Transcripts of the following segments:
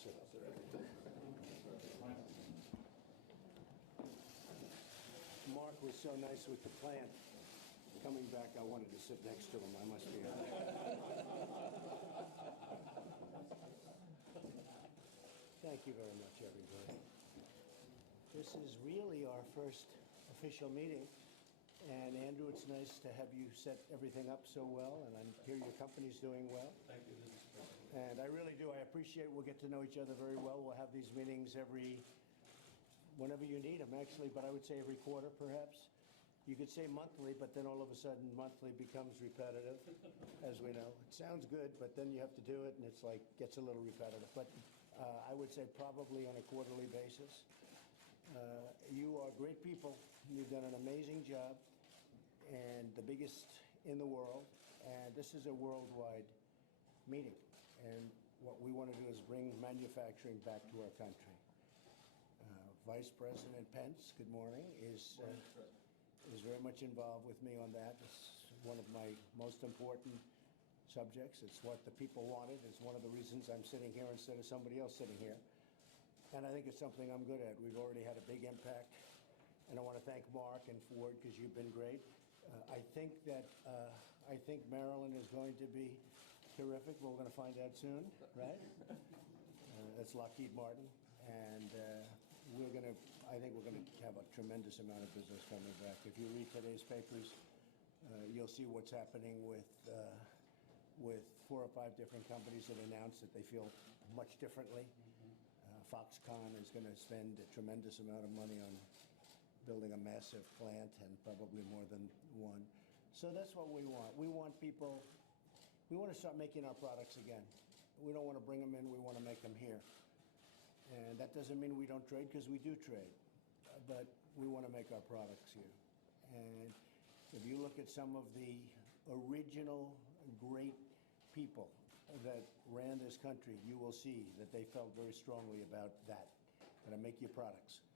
sit. Mark was so nice with the plant. Coming back, I wanted to sit next to him. I must be honest. Thank you very much, everybody. This is really our first official meeting. And Andrew, it's nice to have you set everything up so well, and I hear your company's doing well. Thank you. And I really do. I appreciate we'll get to know each other very well. We'll have these meetings whenever you need them, actually, but I would say every quarter, perhaps. You could say monthly, but then all of a sudden monthly becomes repetitive, as we know. It sounds good, but then you have to do it, and it's like, gets a little repetitive. But I would say probably on a quarterly basis. You are great people. You've done an amazing job, and the biggest in the world. And this is a worldwide meeting. And what we want to do is bring manufacturing back to our country. Vice President Pence, good morning, is very much involved with me on that. It's one of my most important subjects. It's what the people wanted. It's one of the reasons I'm sitting here instead of somebody else sitting here. And I think it's something I'm good at. We've already had a big impact. And I want to thank Mark and Ford because you've been great. I think Maryland is going to be terrific. We're going to find out soon, right? That's Lockheed Martin. And I think we're going to have a tremendous amount of business coming back. If you read today's papers, you'll see what's happening with 4 or 5 different companies that announced that they feel much differently. Foxconn is going to spend a tremendous amount of money on building a massive plant, and probably more than one. So that's what we want. We want to start making our products again. We don't want to bring them in, we want to make them here. And that doesn't mean we don't trade, because we do trade. But we want to make our products here. And if you look at some of the original great people that ran this country, you will see that they felt very strongly about that. Going to make your products.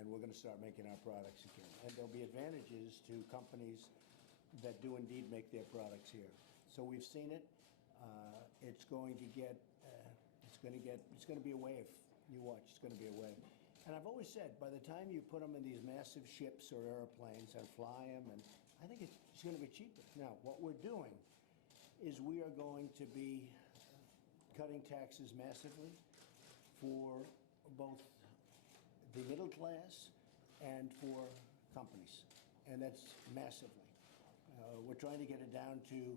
And we're going to start making our products again. And there'll be advantages to companies that do indeed make their products here. So we've seen it. It's going to be a wave. You watch, it's going to be a wave. And I've always said, by the time you put them in these massive ships or airplanes and fly them, and I think it's going to be cheaper. Now, what we're doing is we are going to be cutting taxes massively for both the middle class and for companies, and that's massively. We're trying to get it down to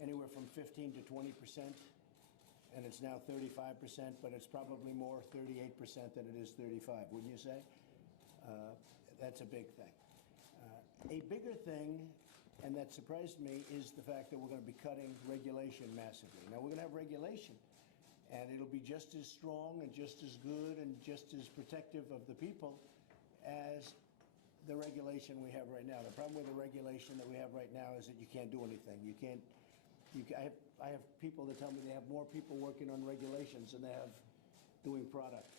anywhere from 15 to 20%, and it's now 35%, but it's probably more 38% than it is 35, wouldn't you say? That's a big thing. A bigger thing, and that surprised me, is the fact that we're going to be cutting regulation massively. Now, we're going to have regulation, and it'll be just as strong and just as good and just as protective of the people as the regulation we have right now. The problem with the regulation that we have right now is that you can't do anything. I have people that tell me they have more people working on regulations than they have doing product,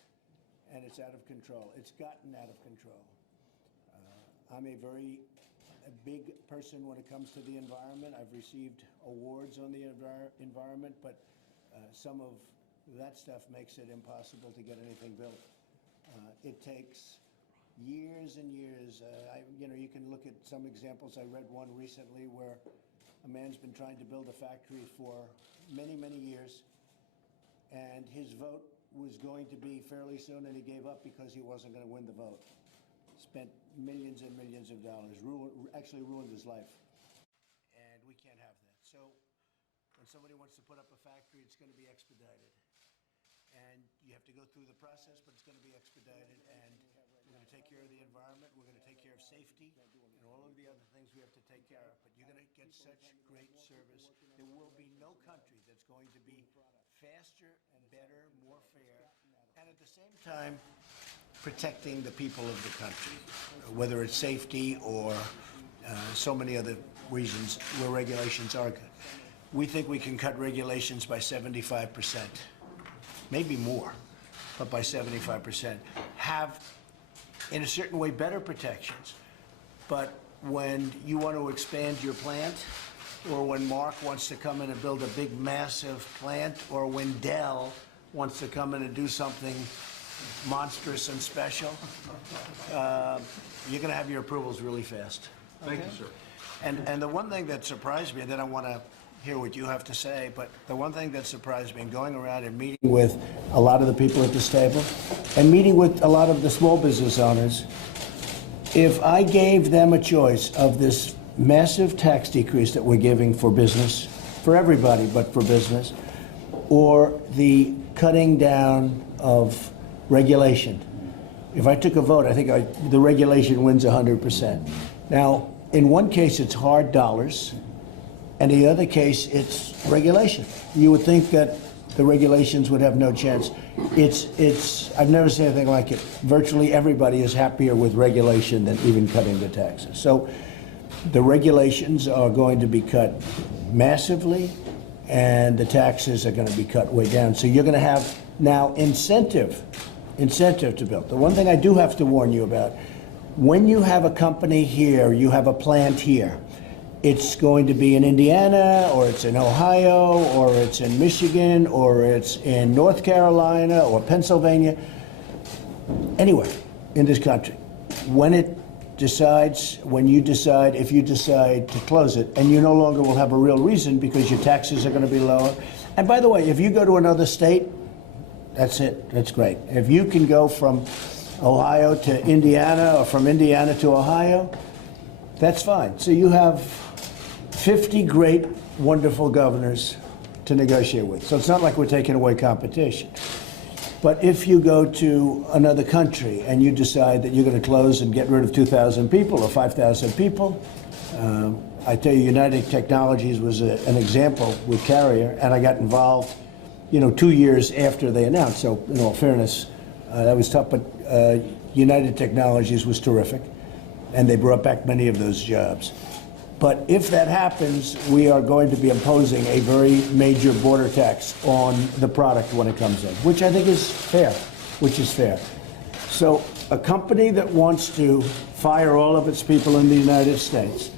and it's out of control. It's gotten out of control. I'm a big person when it comes to the environment. I've received awards on the environment, but some of that stuff makes it impossible to get anything built. It takes years and years. You can look at some examples. I read one recently where a man's been trying to build a factory for many, many years, and his vote was going to be fairly soon, and he gave up because he wasn't going to win the vote. Spent millions and millions of dollars, actually ruined his life. And we can't have that. So when somebody wants to put up a factory, it's going to be expedited. And you have to go through the process, but it's going to be expedited, and we're going to take care of the environment, we're going to take care of safety, and all of the other things we have to take care of. But you're going to get such great service. There will be no country that's going to be faster and better, more fair, and at the same time, protecting the people of the country, whether it's safety or so many other reasons where regulations are good. We think we can cut regulations by 75%. Maybe more, but by 75%, have, in a certain way, better protections. But when you want to expand your plant, or when Mark wants to come in and build a big, massive plant, or when Dell wants to come in and do something monstrous and special, you're going to have your approvals really fast. Thank you, sir. And the one thing that surprised me, and then I want to hear what you have to say, but the one thing that surprised me in going around and meeting with a lot of the people at this table and meeting with a lot of the small business owners, if I gave them a choice of this massive tax decrease that we're giving for business, for everybody but for business, or the cutting down of regulation, if I took a vote, I think the regulation wins 100%. Now, in one case, it's hard dollars, and in the other case, it's regulation. You would think that the regulations would have no chance. I've never seen anything like it. Virtually everybody is happier with regulation than even cutting the taxes. So the regulations are going to be cut massively, and the taxes are going to be cut way down. So you're going to have now incentive to build. The one thing I do have to warn you about, when you have a company here, you have a plant here, it's going to be in Indiana, or it's in Ohio, or it's in Michigan, or it's in North Carolina, or Pennsylvania, anywhere in this country. When you decide, if you decide to close it, and you no longer will have a real reason because your taxes are going to be lower. And by the way, if you go to another state, that's it, that's great. If you can go from Ohio to Indiana, or from Indiana to Ohio, that's fine. So you have 50 great, wonderful governors to negotiate with. So it's not like we're taking away competition. But if you go to another country and you decide that you're going to close and get rid of 2,000 people or 5,000 people, I tell you, United Technologies was an example with Carrier, and I got involved, 2 years after they announced. So, in all fairness, that was tough, but United Technologies was terrific, and they brought back many of those jobs. But if that happens, we are going to be imposing a very major border tax on the product when it comes in, which I think is fair, So a company that wants to fire all of its people in the United States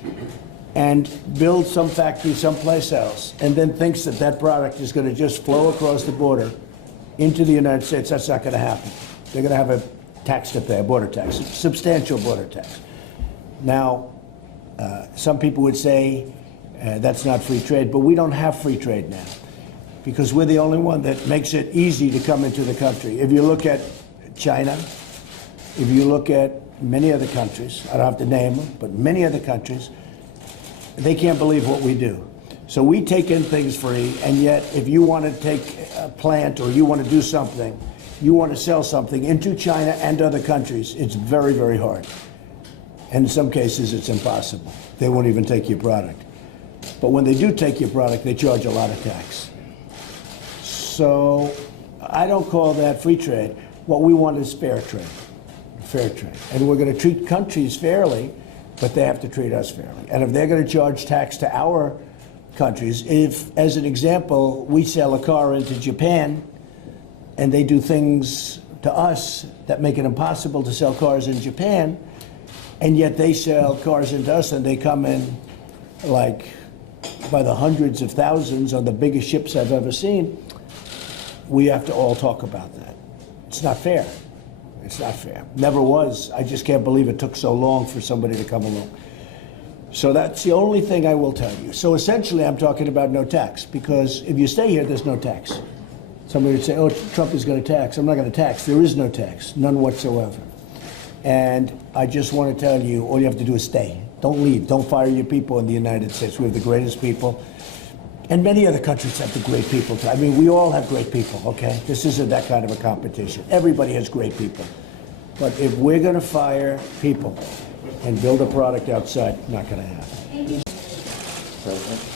and build some factory someplace else, and then thinks that that product is going to just flow across the border into the United States, that's not going to happen. They're going to have a tax to pay, a border tax, a substantial border tax. Now, some people would say that's not free trade, but we don't have free trade now because we're the only one that makes it easy to come into the country. If you look at China, if you look at many other countries, I don't have to name them, but many other countries, they can't believe what we do. So we take in things free, and yet if you want to take a plant or you want to do something, you want to sell something into China and other countries, it's very, very hard. And in some cases, it's impossible. They won't even take your product. But when they do take your product, they charge a lot of tax. So I don't call that free trade. What we want is fair trade. Fair trade. And we're going to treat countries fairly, but they have to treat us fairly. And if they're going to charge tax to our countries, if, as an example, we sell a car into Japan and they do things to us that make it impossible to sell cars in Japan, and yet they sell cars into us and they come in like by the hundreds of thousands on the biggest ships I've ever seen, we have to all talk about that. It's not fair. It's not fair. Never was. I just can't believe it took so long for somebody to come along. So that's the only thing I will tell you. So essentially I'm talking about no tax, because if you stay here, there's no tax. Somebody would say, oh, Trump is going to tax. I'm not going to tax. There is no tax, none whatsoever. And I just want to tell you, all you have to do is stay. Don't leave. Don't fire your people in the United States. We have the greatest people. And many other countries have the great people, too. I mean, we all have great people, okay? This isn't that kind of a competition. Everybody has great people. But if we're going to fire people and build a product outside, not going to happen.